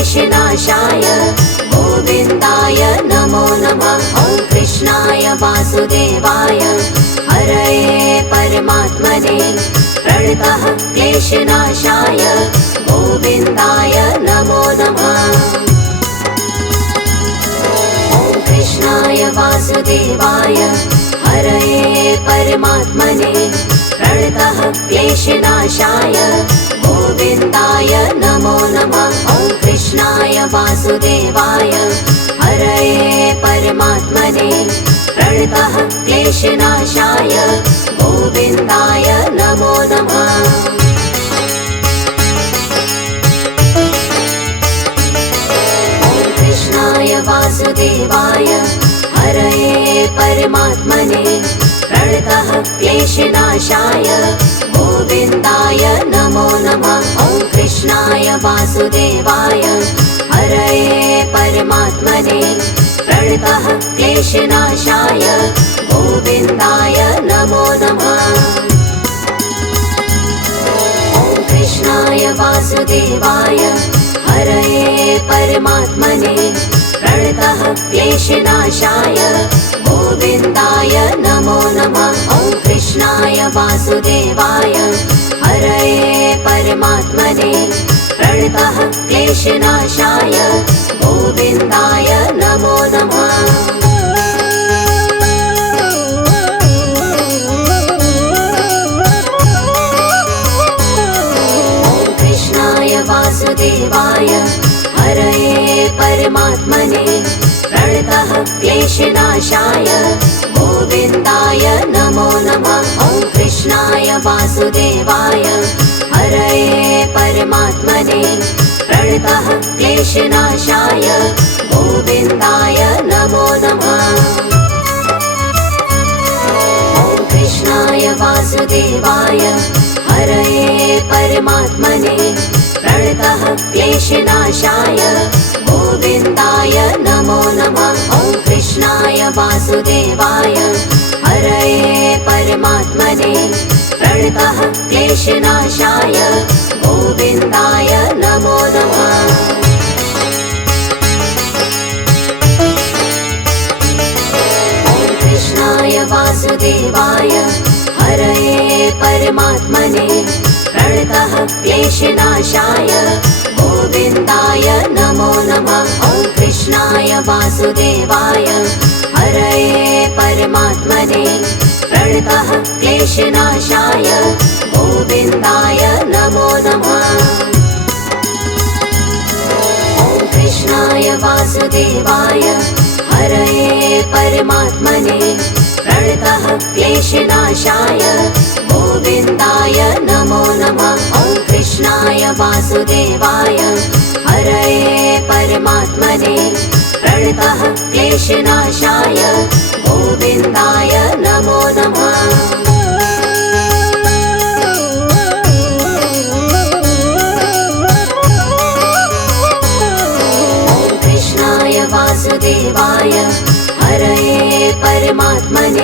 क्लेशनाशाय गोविन्दाय नमो नमः। ॐ कृष्णाय वासुदेवाय हरये परमात्मने प्रणतः क्लेशनाशाय गोविन्दाय नमो नमः। ॐ कृष्णाय वासुदेवाय हरये परमात्मने प्रणतः क्लेशनाशाय गोविन्दाय नमो नमः। ॐ कृष्णाय वासुदेवाय हरये परमात्मने प्रणतः क्लेशनाशाय गोविन्दाय नमो नमः। ॐ कृष्णाय वासुदेवाय हरये परमात्मने प्रणतः क्लेशनाशाय गोविन्दाय नमो नमः। ॐ कृष्णाय वासुदेवाय हरये परमात्मने प्रणतः क्लेशनाशाय गोविन्दाय नमो नमः। ॐ कृष्णाय वासुदेवाय हरये परमात्मने प्रणतः क्लेशनाशाय गोविन्दाय नमो नमः। ॐ कृष्णाय वासुदेवाय हरये परमात्मने प्रणतः क्लेशनाशाय गोविन्दाय नमो नमः। ॐ कृष्णाय वासुदेवाय हरये परमात्मने प्रणतः क्लेशनाशाय गोविन्दाय नमो नमः। ॐ कृष्णाय वासुदेवाय हरये परमात्मने प्रणतः क्लेशनाशाय गोविन्दाय नमो नमः। ॐ कृष्णाय वासुदेवाय हरये परमात्मने प्रणतः क्लेशनाशाय गोविन्दाय नमो नमः। ॐ कृष्णाय वासुदेवाय हरये परमात्मने प्रणतः क्लेशनाशाय गोविन्दाय नमो नमः। ॐ कृष्णाय वासुदेवाय हरये परमात्मने प्रणतः क्लेशनाशाय गोविन्दाय नमो नमः। ॐ कृष्णाय वासुदेवाय हरये परमात्मने प्रणतः क्लेशनाशाय गोविन्दाय नमो नमः। ॐ कृष्णाय वासुदेवाय हरये परमात्मने प्रणतः क्लेशनाशाय गोविन्दाय नमो नमः। ॐ कृष्णाय वासुदेवाय हरये परमात्मने प्रणतः क्लेशनाशाय गोविन्दाय नमो नमः। ॐ कृष्णाय वासुदेवाय हरये परमात्मने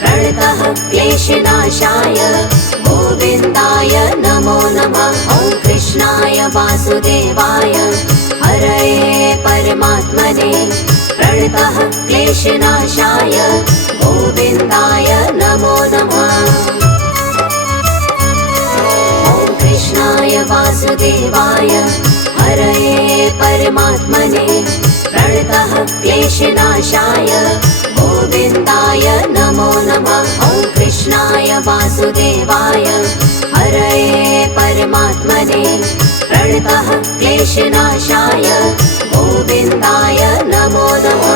प्रणतः क्लेशनाशाय गोविन्दाय नमो नमः। ॐ कृष्णाय वासुदेवाय हरये परमात्मने प्रणतः क्लेशनाशाय गोविन्दाय नमो नमः। ॐ कृष्णाय वासुदेवाय हरये परमात्मने प्रणतः क्लेशनाशाय गोविन्दाय नमो नमः। ॐ कृष्णाय वासुदेवाय हरये परमात्मने प्रणतः क्लेशनाशाय गोविन्दाय नमो नमः।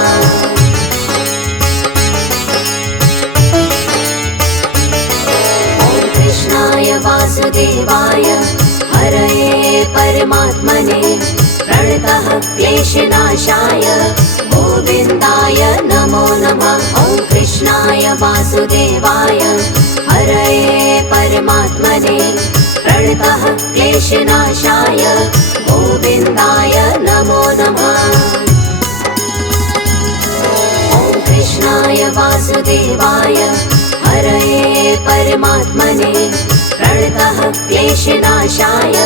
ॐ कृष्णाय वासुदेवाय हरये परमात्मने प्रणतः क्लेशनाशाय गोविन्दाय नमो नमः। ॐ कृष्णाय वासुदेवाय हरये परमात्मने प्रणतः क्लेशनाशाय गोविन्दाय नमो नमः। ॐ कृष्णाय वासुदेवाय हरये परमात्मने प्रणतः क्लेशनाशाय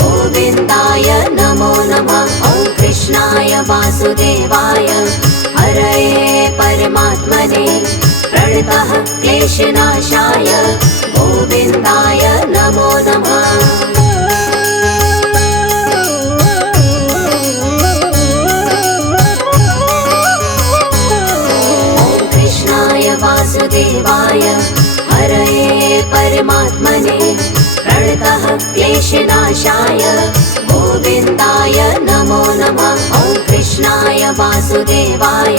गोविन्दाय नमो नमः। वासुदेवाय हरये परमात्मने प्रणतः क्लेशनाशाय गोविन्दाय नमो नमः। वासुदेवाय हरये परमात्मने प्रणतः क्लेशनाशाय गोविन्दाय नमो नमः। ॐ कृष्णाय वासुदेवाय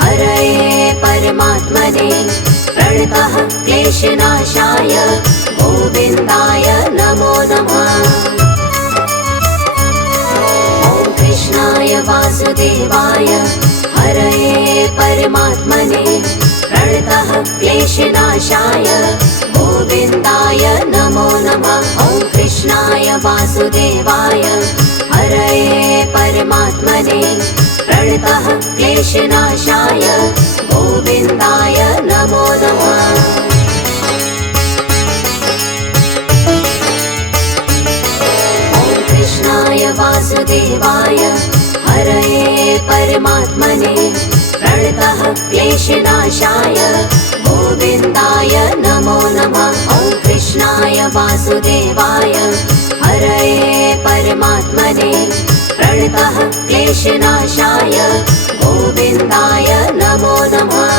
हरये परमात्मने प्रणतः क्लेशनाशाय गोविन्दाय नमो नमः। ॐ कृष्णाय वासुदेवाय हरये परमात्मने प्रणतः क्लेशनाशाय गोविन्दाय नमो नमः। ॐ कृष्णाय वासुदेवाय हरये परमात्मने प्रणतः क्लेशनाशाय गोविन्दाय नमो नमः। ॐ कृष्णाय वासुदेवाय हरये परमात्मने प्रणतः क्लेशनाशाय गोविन्दाय नमो नमः। ॐ कृष्णाय वासुदेवाय हरये परमात्मने प्रणतः क्लेशनाशाय गोविन्दाय नमो नमः।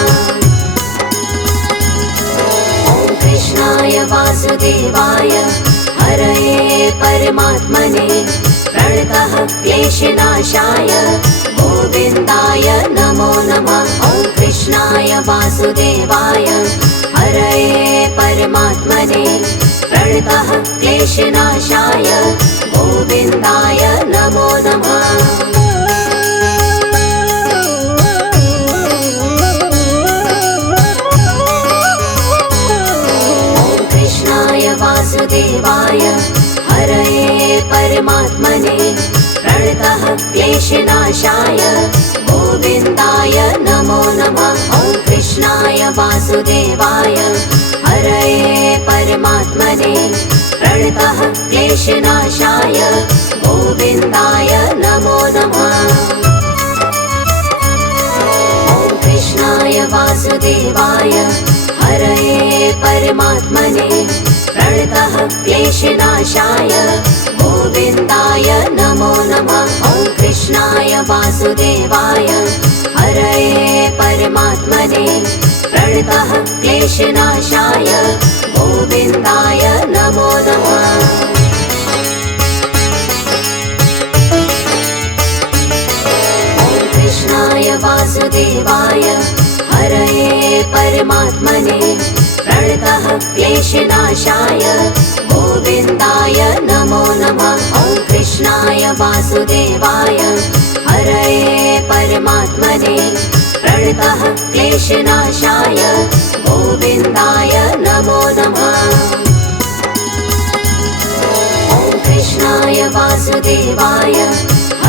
ॐ कृष्णाय वासुदेवाय हरये परमात्मने प्रणतः क्लेशनाशाय गोविन्दाय नमो नमः। ॐ कृष्णाय वासुदेवाय हरये परमात्मने प्रणतः क्लेशनाशाय गोविन्दाय नमो नमः। ॐ कृष्णाय वासुदेवाय हरये परमात्मने प्रणतः क्लेशनाशाय गोविन्दाय नमो नमः। ॐ कृष्णाय वासुदेवाय हरये परमात्मने प्रणतः क्लेशनाशाय गोविन्दाय नमो नमः। ॐ कृष्णाय वासुदेवाय हरये परमात्मने प्रणतः क्लेशनाशाय गोविन्दाय नमो नमः। ॐ कृष्णाय वासुदेवाय हरये परमात्मने प्रणतः क्लेशनाशाय गोविन्दाय नमो नमः। ॐ कृष्णाय वासुदेवाय हरये परमात्मने प्रणतः क्लेशनाशाय गोविन्दाय नमो नमः। ॐ कृष्णाय वासुदेवाय हरये परमात्मने प्रणतः क्लेशनाशाय गोविन्दाय नमो नमः। ॐ कृष्णाय वासुदेवाय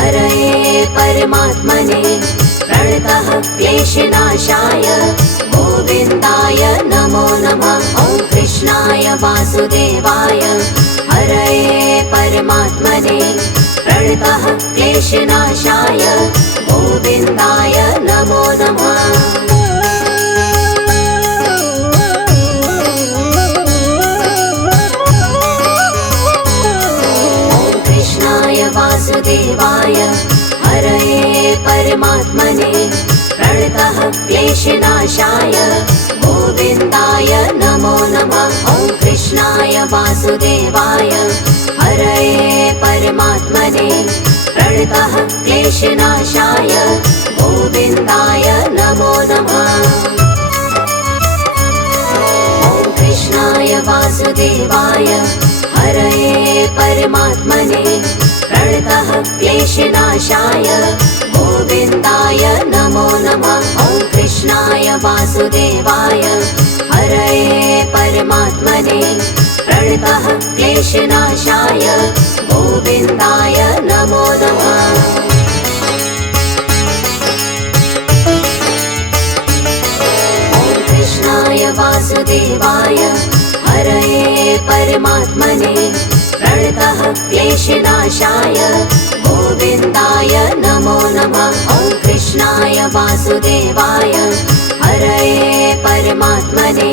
हरये परमात्मने प्रणतः क्लेशनाशाय गोविन्दाय नमो नमः। ॐ कृष्णाय वासुदेवाय हरये परमात्मने प्रणतः क्लेशनाशाय गोविन्दाय नमो नमः। ॐ कृष्णाय वासुदेवाय हरये परमात्मने प्रणतः क्लेशनाशाय गोविन्दाय नमो नमः। ॐ कृष्णाय वासुदेवाय हरये परमात्मने प्रणतः क्लेशनाशाय गोविन्दाय नमो नमः। ॐ कृष्णाय वासुदेवाय हरये परमात्मने प्रणतः क्लेशनाशाय गोविन्दाय नमो नमः। ॐ कृष्णाय वासुदेवाय हरये परमात्मने प्रणतः क्लेशनाशाय गोविन्दाय नमो नमः। ॐ कृष्णाय वासुदेवाय हरये परमात्मने प्रणतः क्लेशनाशाय गोविन्दाय नमो नमः। वासुदेवाय हरये परमात्मने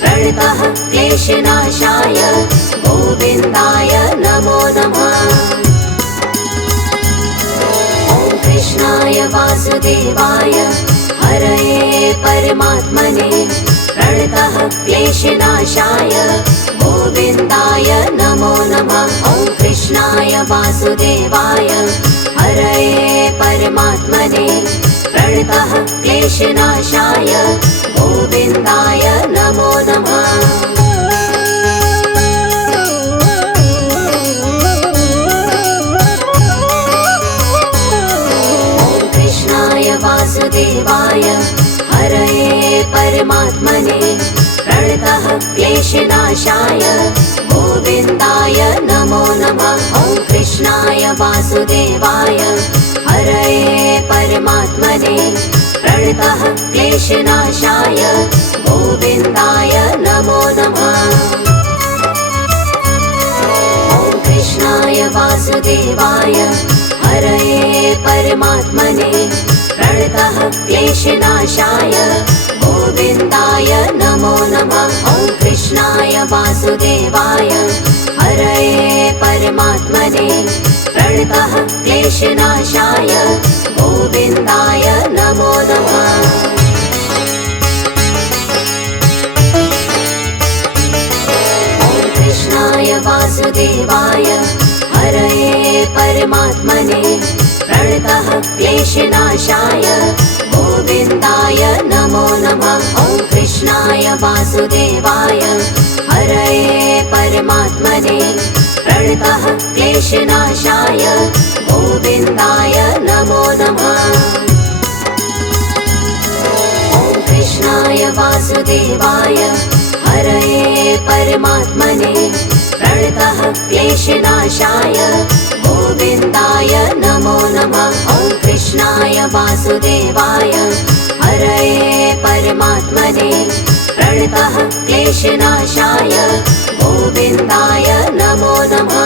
प्रणतः क्लेशनाशाय गोविन्दाय नमो नमः। ॐ कृष्णाय वासुदेवाय हरये परमात्मने प्रणतः क्लेशनाशाय गोविन्दाय नमो नमः। ॐ कृष्णाय वासुदेवाय हरये परमात्मने प्रणतः क्लेशनाशाय गोविन्दाय नमो नमः। ॐ कृष्णाय वासुदेवाय हरये परमात्मने प्रणतः क्लेशनाशाय गोविन्दाय नमो नमः। ॐ कृष्णाय वासुदेवाय हरये परमात्मने प्रणतः क्लेशनाशाय गोविन्दाय नमो नमः। ॐ कृष्णाय वासुदेवाय हरये परमात्मने प्रणतः क्लेशनाशाय गोविन्दाय नमो नमः। ॐ कृष्णाय वासुदेवाय हरये परमात्मने प्रणतः क्लेशनाशाय गोविन्दाय नमो नमः। ॐ कृष्णाय वासुदेवाय हरये परमात्मने प्रणतः क्लेशनाशाय गोविन्दाय नमो नमः। ॐ कृष्णाय वासुदेवाय हरये परमात्मने प्रणतः क्लेशनाशाय गोविन्दाय नमो नमः। ॐ कृष्णाय वासुदेवाय हरये परमात्मने प्रणतः क्लेशनाशाय गोविन्दाय नमो नमः। ॐ कृष्णाय वासुदेवाय हरये परमात्मने प्रणतः क्लेशनाशाय गोविन्दाय नमो नमः।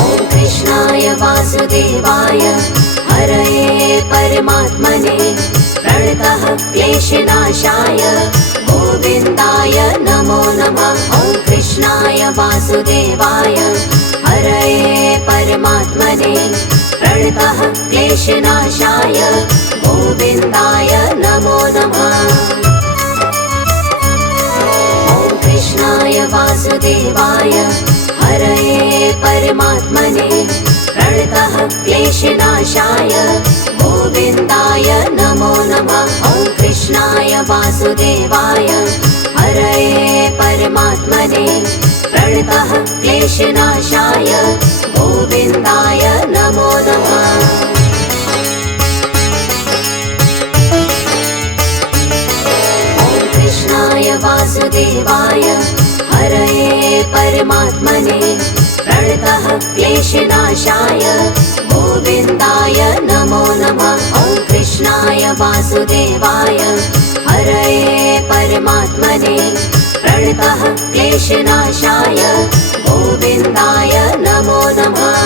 ॐ कृष्णाय वासुदेवाय हरये परमात्मने प्रणतः क्लेशनाशाय गोविन्दाय नमो नमः। ॐ कृष्णाय वासुदेवाय हरये परमात्मने प्रणतः क्लेशनाशाय गोविन्दाय नमो नमः। ॐ कृष्णाय वासुदेवाय हरये परमात्मने प्रणतः क्लेशनाशाय गोविन्दाय नमो नमः। ॐ कृष्णाय वासुदेवाय हरये परमात्मने प्रणतः क्लेशनाशाय गोविन्दाय नमो नमः। ॐ कृष्णाय वासुदेवाय हरये परमात्मने प्रणतः क्लेशनाशाय गोविन्दाय नमो नमः। ॐ कृष्णाय वासुदेवाय हरये परमात्मने प्रणतः क्लेशनाशाय गोविन्दाय नमो नमः।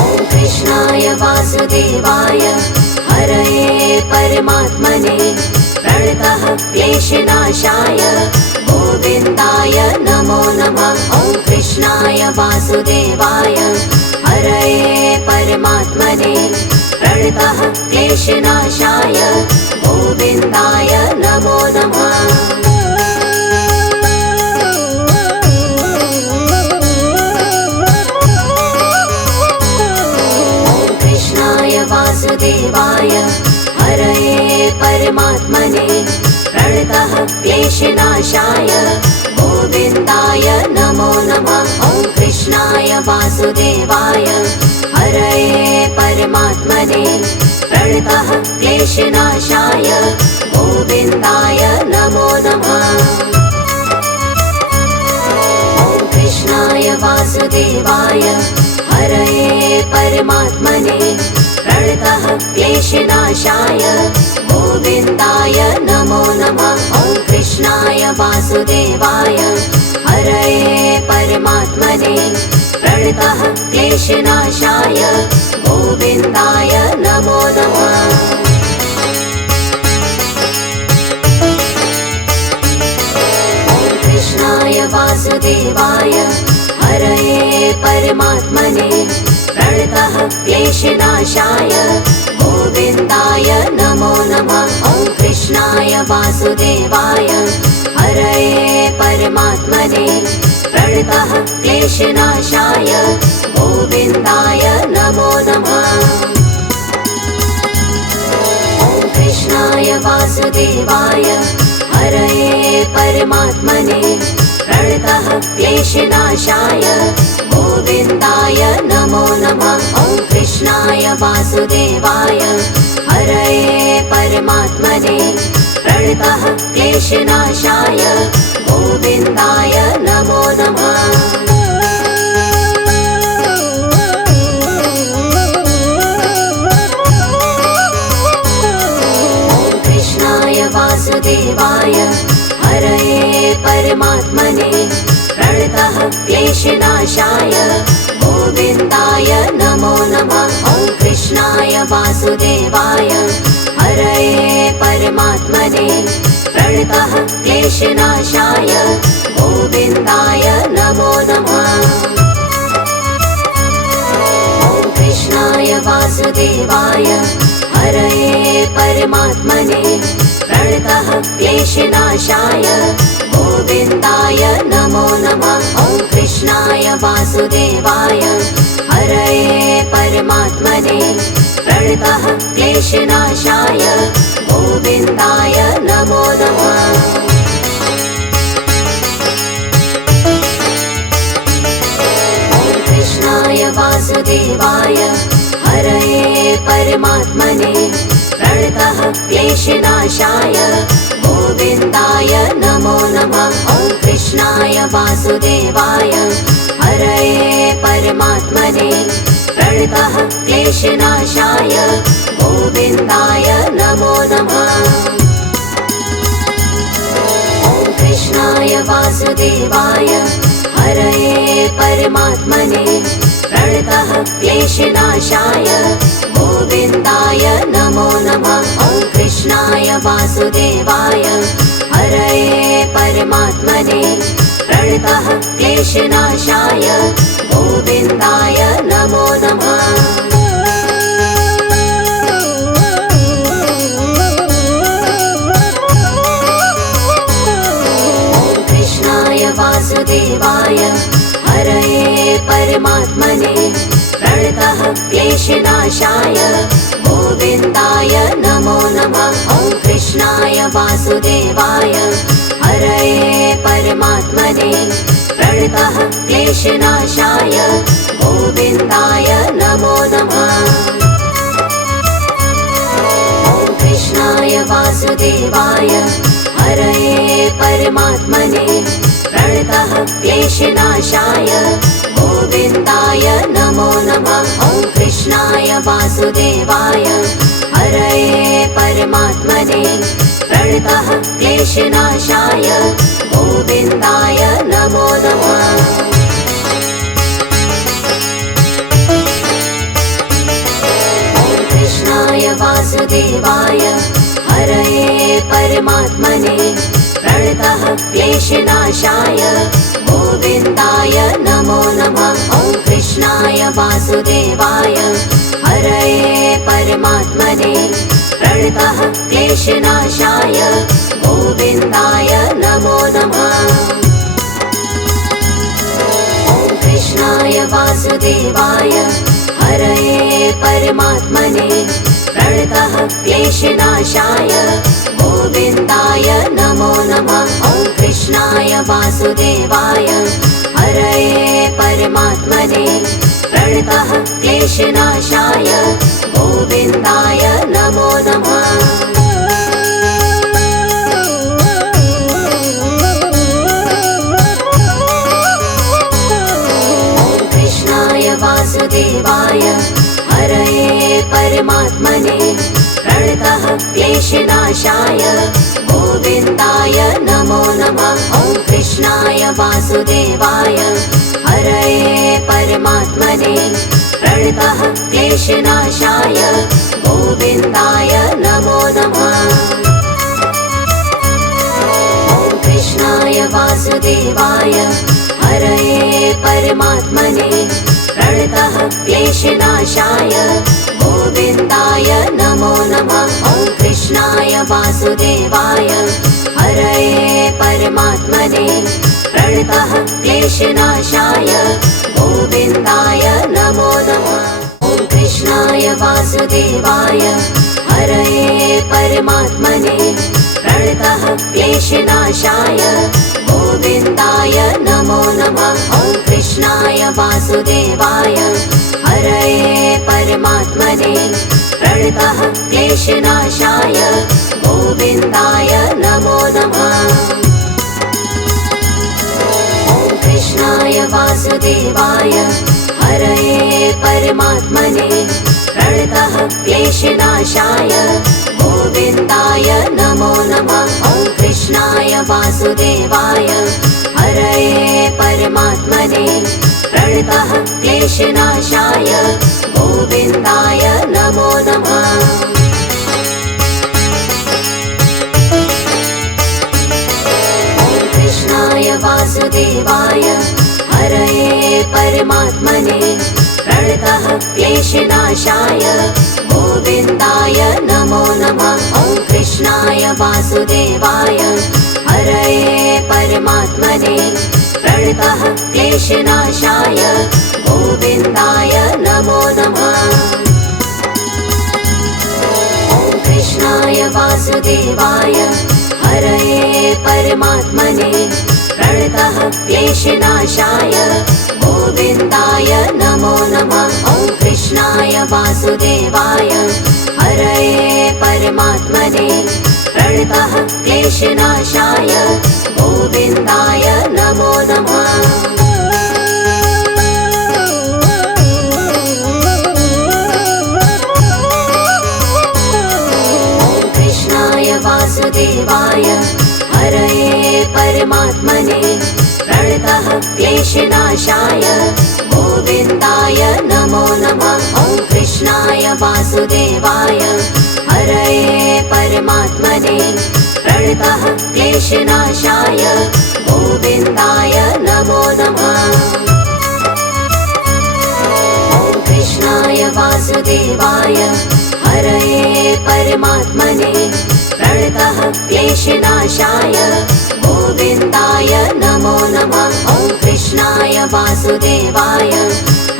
ॐ कृष्णाय वासुदेवाय हरये परमात्मने प्रणतः क्लेशनाशाय गोविन्दाय नमो नमः। ॐ कृष्णाय वासुदेवाय हरये परमात्मने प्रणतः क्लेशनाशाय गोविन्दाय नमो नमः। ॐ कृष्णाय वासुदेवाय हरये परमात्मने प्रणतः क्लेशनाशाय गोविन्दाय नमो नमः। ॐ कृष्णाय वासुदेवाय हरये परमात्मने प्रणतः क्लेशनाशाय गोविन्दाय नमो नमः। ॐ कृष्णाय वासुदेवाय हरये परमात्मने प्रणतः क्लेशनाशाय गोविन्दाय नमो नमः। ॐ कृष्णाय वासुदेवाय क्लेशनाशाय गोविन्दाय नमो नमः। कृष्णाय वासुदेवाय हरये परमात्मने प्रणतः क्लेशनाशाय गोविन्दाय नमो नमः। ॐ कृष्णाय वासुदेवाय हरये परमात्मने प्रणतः क्लेशनाशाय गोविन्दाय नमो नमः। ॐ कृष्णाय वासुदेवाय हरये परमात्मने प्रणतः क्लेशनाशाय गोविन्दाय नमो नमः। ॐ कृष्णाय वासुदेवाय हरये परमात्मने प्रणतः क्लेशनाशाय गोविन्दाय नमो नमः। वासुदेवाय हरये परमात्मने प्रणतः क्लेशनाशाय गोविन्दाय नमो नमः। ॐ कृष्णाय वासुदेवाय हरये परमात्मने प्रणतः क्लेशनाशाय गोविन्दाय नमो नमः। ॐ कृष्णाय वासुदेवाय हरये परमात्मने प्रणतः क्लेशनाशाय गोविन्दाय नमो नमः। ॐ कृष्णाय वासुदेवाय हरये परमात्मने प्रणतः क्लेशनाशाय गोविन्दाय नमो नमः। ॐ कृष्णाय वासुदेवाय हरये परमात्मने प्रणतः क्लेशनाशाय गोविन्दाय नमो नमः। ॐ कृष्णाय वासुदेवाय हरये परमात्मने प्रणतः क्लेशनाशाय गोविन्दाय नमो नमः। ॐ कृष्णाय वासुदेवाय हरये परमात्मने प्रणतः क्लेशनाशाय गोविन्दाय नमो नमः। ॐ कृष्णाय वासुदेवाय हरये परमात्मने प्रणतः क्लेशनाशाय गोविन्दाय नमो नमः। ॐ कृष्णाय वासुदेवाय हरये परमात्मने प्रणतः क्लेशनाशाय गोविन्दाय नमो नमः। ॐ कृष्णाय वासुदेवाय हरये परमात्मने प्रणतः क्लेशनाशाय गोविन्दाय नमो नमः। ॐ कृष्णाय वासुदेवाय हरये परमात्मने प्रणतः क्लेशनाशाय गोविन्दाय नमो नमः। ॐ कृष्णाय वासुदेवाय हरये परमात्मने प्रणतः क्लेशनाशाय गोविन्दाय नमो नमः। ॐ कृष्णाय वासुदेवाय हरये परमात्मने प्रणतः क्लेशनाशाय गोविन्दाय नमो नमः। ॐ कृष्णाय वासुदेवाय हरये परमात्मने प्रणतः क्लेशनाशाय गोविन्दाय नमो नमः। ॐ कृष्णाय वासुदेवाय हरये परमात्मने प्रणतः क्लेशनाशाय गोविन्दाय नमो नमः। ॐ कृष्णाय वासुदेवाय हरये परमात्मने प्रणतः क्लेशनाशाय गोविन्दाय नमो नमः। वासुदेवाय हरये परमात्मने प्रणतः क्लेशनाशाय गोविन्दाय नमो नमः। ॐ कृष्णाय वासुदेवाय हरये परमात्मने प्रणतः क्लेशनाशाय गोविन्दाय नमो नमः। ॐ कृष्णाय वासुदेवाय हरये परमात्मने प्रणतः क्लेशनाशाय गोविन्दाय नमो नमः। ॐ कृष्णाय वासुदेवाय हरये परमात्मने प्रणतः क्लेशनाशाय गोविन्दाय नमो नमः। ॐ कृष्णाय वासुदेवाय हरये परमात्मने प्रणतः क्लेशनाशाय गोविन्दाय नमो नमः। ॐ कृष्णाय वासुदेवाय हरये परमात्मने प्रणतः क्लेशनाशाय गोविन्दाय नमो नमः। ॐ कृष्णाय वासुदेवाय हरये परमात्मने प्रणतः क्लेशनाशाय गोविन्दाय नमो नमः। ॐ कृष्णाय वासुदेवाय हरये परमात्मने प्रणतः क्लेशनाशाय गोविन्दाय नमो नमः। ॐ कृष्णाय वासुदेवाय हरये परमात्मने प्रणतः क्लेशनाशाय गोविन्दाय नमो नमः। ॐ कृष्णाय वासुदेवाय हरये परमात्मने प्रणतः क्लेशनाशाय गोविन्दाय नमो नमः। ॐ कृष्णाय वासुदेवाय हरये परमात्मने प्रणतः क्लेशनाशाय गोविन्दाय नमो नमः। ॐ कृष्णाय वासुदेवाय हरये परमात्मने प्रणतः क्लेशनाशाय गोविन्दाय नमो नमः। ॐ कृष्णाय वासुदेवाय हरये परमात्मने प्रणतः क्लेशनाशाय गोविन्दाय नमो नमः। ॐ कृष्णाय वासुदेवाय हरये परमात्मने प्रणतः क्लेशनाशाय गोविन्दाय नमो नमः। ॐ कृष्णाय वासुदेवाय हरये परमात्मने प्रणतः क्लेशनाशाय गोविन्दाय नमो नमः। ॐ कृष्णाय वासुदेवाय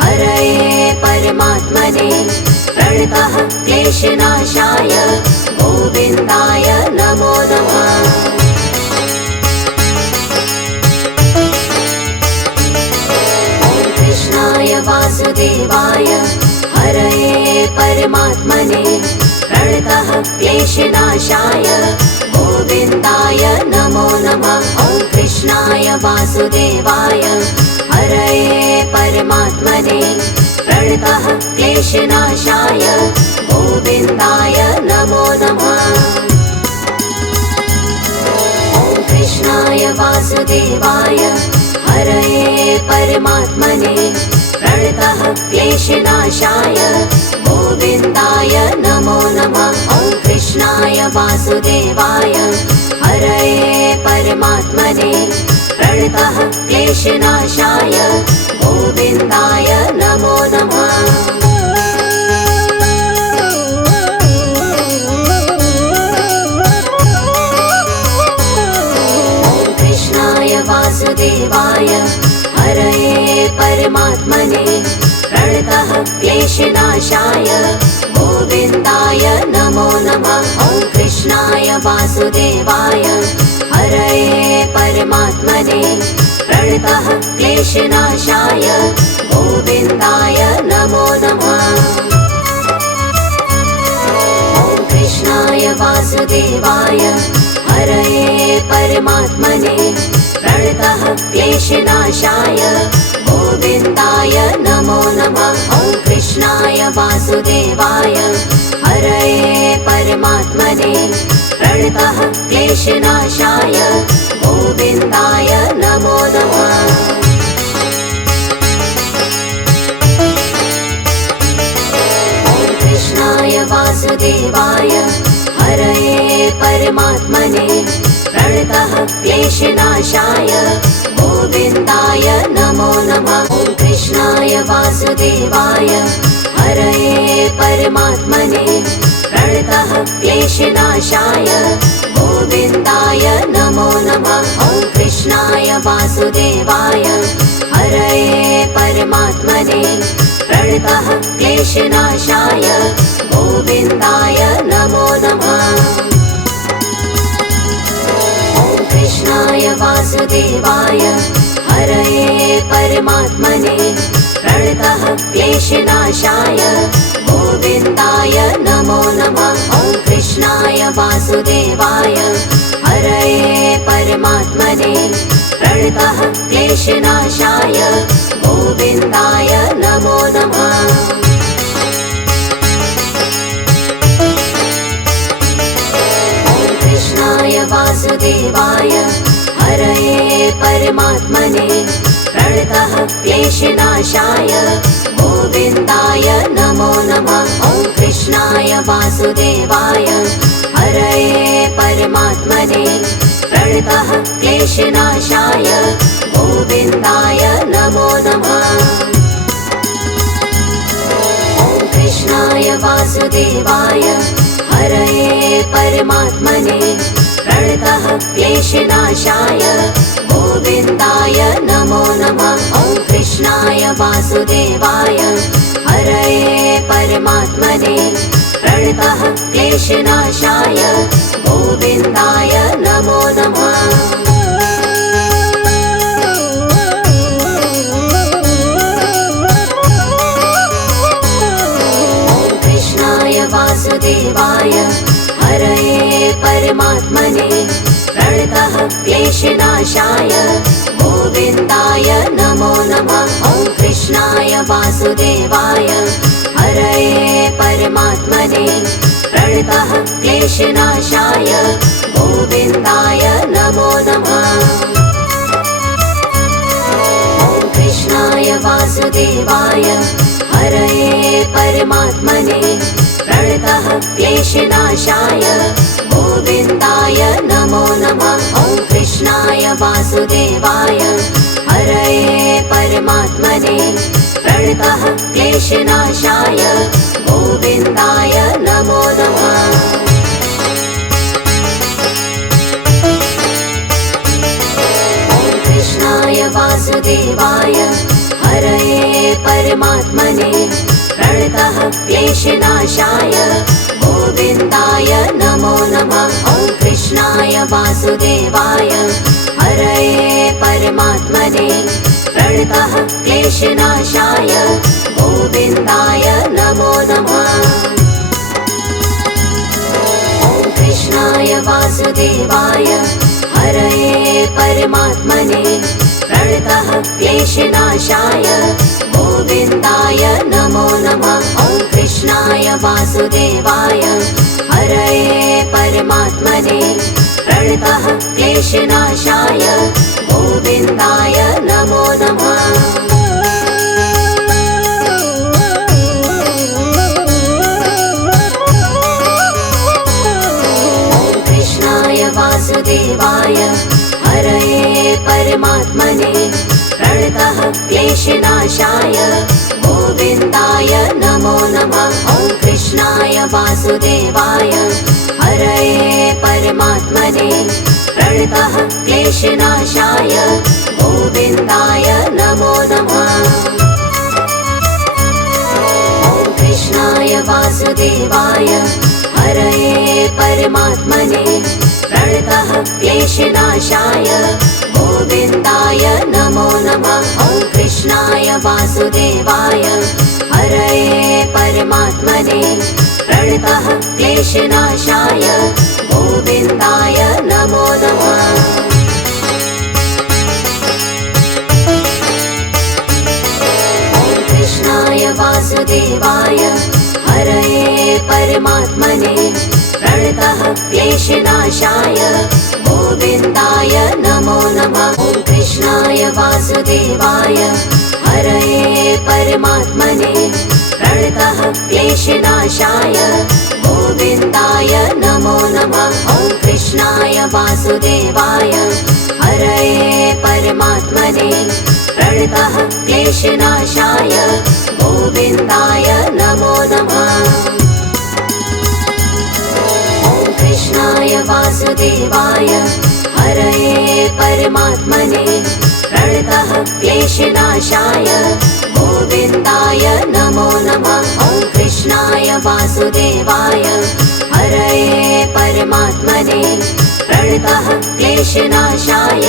हरये परमात्मने प्रणतः क्लेशनाशाय गोविन्दाय नमो नमः। ॐ कृष्णाय वासुदेवाय हरये परमात्मने प्रणतः क्लेशनाशाय गोविन्दाय नमो नमः। ॐ कृष्णाय वासुदेवाय हरये परमात्मने प्रणतः क्लेशनाशाय गोविन्दाय नमो नमः। ॐ कृष्णाय वासुदेवाय हरये परमात्मने प्रणतः क्लेशनाशाय गोविन्दाय नमो नमः। ॐ कृष्णाय वासुदेवाय हरये परमात्मने प्रणतः क्लेशनाशाय गोविन्दाय नमो नमः। ॐ कृष्णाय वासुदेवाय हरये परमात्मने प्रणतः क्लेशनाशाय गोविन्दाय नमो नमः। ॐ कृष्णाय वासुदेवाय हरये परमात्मने प्रणतः क्लेशनाशाय गोविन्दाय नमो नमः। ॐ कृष्णाय वासुदेवाय हरये परमात्मने प्रणतः क्लेशनाशाय गोविन्दाय नमो नमः। ॐ कृष्णाय वासुदेवाय हरये परमात्मने प्रणतः क्लेशनाशाय गोविन्दाय नमो नमः। वासुदेवाय हरये परमात्मने प्रणतः क्लेशनाशाय गोविन्दाय नमो नमः। ॐ कृष्णाय वासुदेवाय हरये परमात्मने प्रणतः क्लेशनाशाय गोविन्दाय नमो नमः। ॐ कृष्णाय वासुदेवाय हरये परमात्मने प्रणतः क्लेशनाशाय गोविन्दाय नमो नमः। ॐ कृष्णाय वासुदेवाय हरये परमात्मने प्रणतः क्लेशनाशाय गोविन्दाय नमो नमः। ॐ कृष्णाय वासुदेवाय हरये परमात्मने प्रणतः क्लेशनाशाय गोविन्दाय नमो नमः। ॐ कृष्णाय वासुदेवाय हरये परमात्मने प्रणतः क्लेशनाशाय गोविन्दाय नमो नमः। ॐ कृष्णाय वासुदेवाय हरये परमात्मने प्रणतः क्लेशनाशाय गोविन्दाय नमो नमः। ॐ कृष्णाय वासुदेवाय हरये परमात्मने प्रणतः क्लेशनाशाय गोविन्दाय नमो नमः। ॐ कृष्णाय वासुदेवाय हरये परमात्मने प्रणतः क्लेशनाशाय गोविन्दाय नमो नमः। ॐ कृष्णाय वासुदेवाय हरये परमात्मने प्रणतः क्लेशनाशाय गोविन्दाय नमो नमः। ॐ कृष्णाय वासुदेवाय हरये परमात्मने प्रणतः क्लेशनाशाय गोविन्दाय नमो नमः। ॐ कृष्णाय वासुदेवाय हरये परमात्मने प्रणतः क्लेशनाशाय गोविन्दाय नमो नमः। ॐ कृष्णाय वासुदेवाय हरये परमात्मने प्रणतः क्लेशनाशाय गोविन्दाय नमो नमः। ॐ कृष्णाय वासुदेवाय हरये परमात्मने प्रणतः क्लेशनाशाय गोविन्दाय नमो नमः। ॐ कृष्णाय वासुदेवाय हरये परमात्मने प्रणतः क्लेशनाशाय गोविन्दाय नमो नमः। ॐ कृष्णाय वासुदेवाय हरये परमात्मने प्रणतः क्लेशनाशाय गोविन्दाय नमो नमः। ॐ कृष्णाय वासुदेवाय हरये परमात्मने प्रणतः क्लेशनाशाय गोविन्दाय नमो नमः। ॐ कृष्णाय वासुदेवाय हरये परमात्मने प्रणतः क्लेशनाशाय गोविन्दाय नमो नमः। ॐ कृष्णाय वासुदेवाय हरये परमात्मने प्रणतः क्लेशनाशाय गोविन्दाय नमो नमः। ॐ कृष्णाय वासुदेवाय हरये परमात्मने प्रणतः क्लेशनाशाय गोविन्दाय नमो नमः। ॐ कृष्णाय वासुदेवाय हरये परमात्मने प्रणतः क्लेशनाशाय गोविन्दाय नमो नमः। ॐ कृष्णाय वासुदेवाय हरये परमात्मने प्रणतः क्लेशनाशाय गोविन्दाय नमो नमः। ॐ कृष्णाय वासुदेवाय हरये परमात्मने प्रणतः क्लेशनाशाय गोविन्दाय नमो नमः। ॐ कृष्णाय वासुदेवाय हरये परमात्मने प्रणतः क्लेशनाशाय गोविन्दाय नमो नमः। ॐ कृष्णाय वासुदेवाय हरये परमात्मने प्रणतः क्लेशनाशाय गोविन्दाय नमो नमः। ॐ कृष्णाय वासुदेवाय हरये परमात्मने प्रणतः क्लेशनाशाय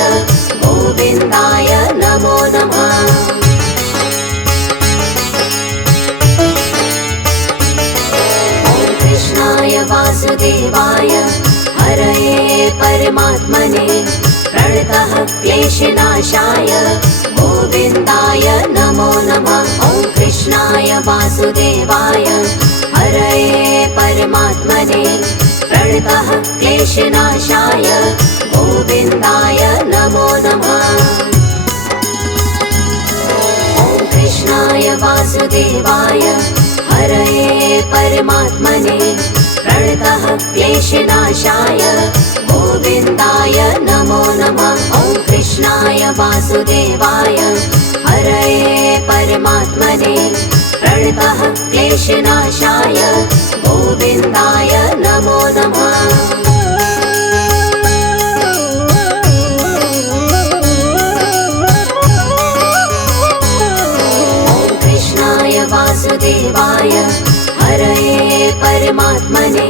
गोविन्दाय नमो नमः। ॐ कृष्णाय वासुदेवाय हरये परमात्मने प्रणतः क्लेशनाशाय गोविन्दाय नमो नमः। ॐ कृष्णाय वासुदेवाय हरये परमात्मने प्रणतः क्लेशनाशाय गोविन्दाय नमो नमः। ॐ कृष्णाय वासुदेवाय हरये परमात्मने प्रणतः क्लेशनाशाय गोविन्दाय नमो नमः। ॐ कृष्णाय वासुदेवाय हरये परमात्मने प्रणतः क्लेशनाशाय गोविन्दाय नमो नमः। ॐ कृष्णाय वासुदेवाय हरये परमात्मने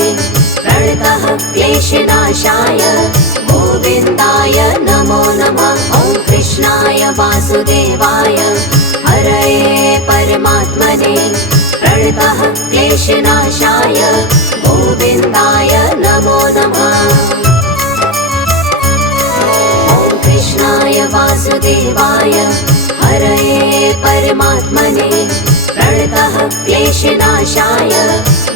प्रणतः क्लेशनाशाय गोविन्दाय नमो नमः। ॐ कृष्णाय वासुदेवाय हरये परमात्मने प्रणतः क्लेशनाशाय गोविन्दाय नमो नमः। ॐ कृष्णाय वासुदेवाय हरये परमात्मने प्रणतः क्लेशनाशाय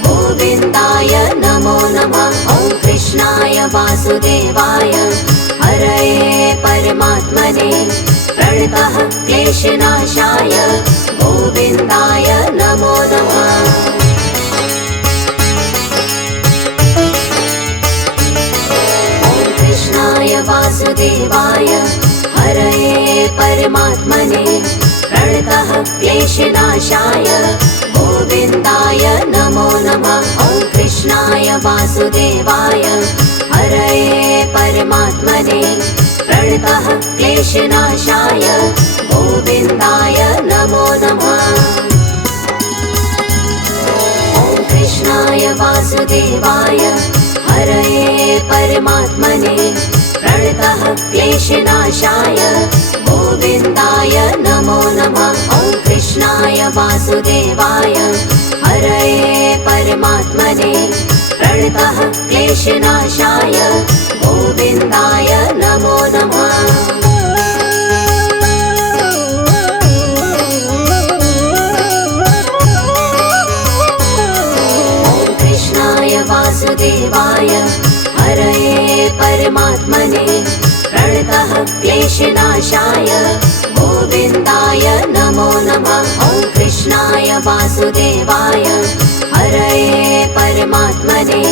गोविन्दाय नमो नमः। ॐ कृष्णाय वासुदेवाय हरये परमात्मने प्रणतः क्लेशनाशाय गोविन्दाय नमो नमः। ॐ कृष्णाय वासुदेवाय हरये परमात्मने प्रणतः क्लेशनाशाय गोविन्दाय नमो नमः। ॐ कृष्णाय वासुदेवाय हरये परमात्मने प्रणतः क्लेशनाशाय गोविन्दाय नमो नमः। ॐ कृष्णाय वासुदेवाय हरये परमात्मने प्रणतः क्लेशनाशाय गोविन्दाय नमो नमः। ॐ कृष्णाय वासुदेवाय हरये परमात्मने प्रणतः क्लेशनाशाय गोविन्दाय नमो नमः। ॐ कृष्णाय वासुदेवाय हरये परमात्मने प्रणतः क्लेशनाशाय गोविन्दाय नमो नमः। ॐ कृष्णाय वासुदेवाय हरये परमात्मने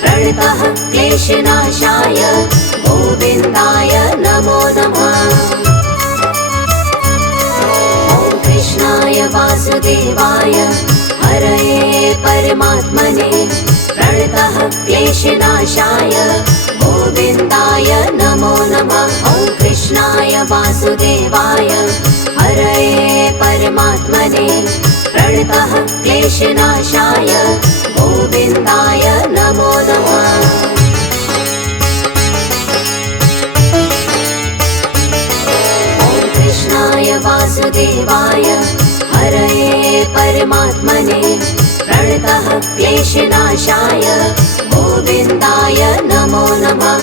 प्रणतः क्लेशनाशाय गोविन्दाय नमो नमः। ॐ कृष्णाय वासुदेवाय हरये परमात्मने प्रणतः क्लेशनाशाय गोविन्दाय नमो नमः। ॐ कृष्णाय वासुदेवाय हरये परमात्मने प्रणतः क्लेशनाशाय गोविन्दाय नमो नमः। ॐ कृष्णाय वासुदेवाय हरये परमात्मने प्रणतः क्लेशनाशाय गोविन्दाय नमो नमः।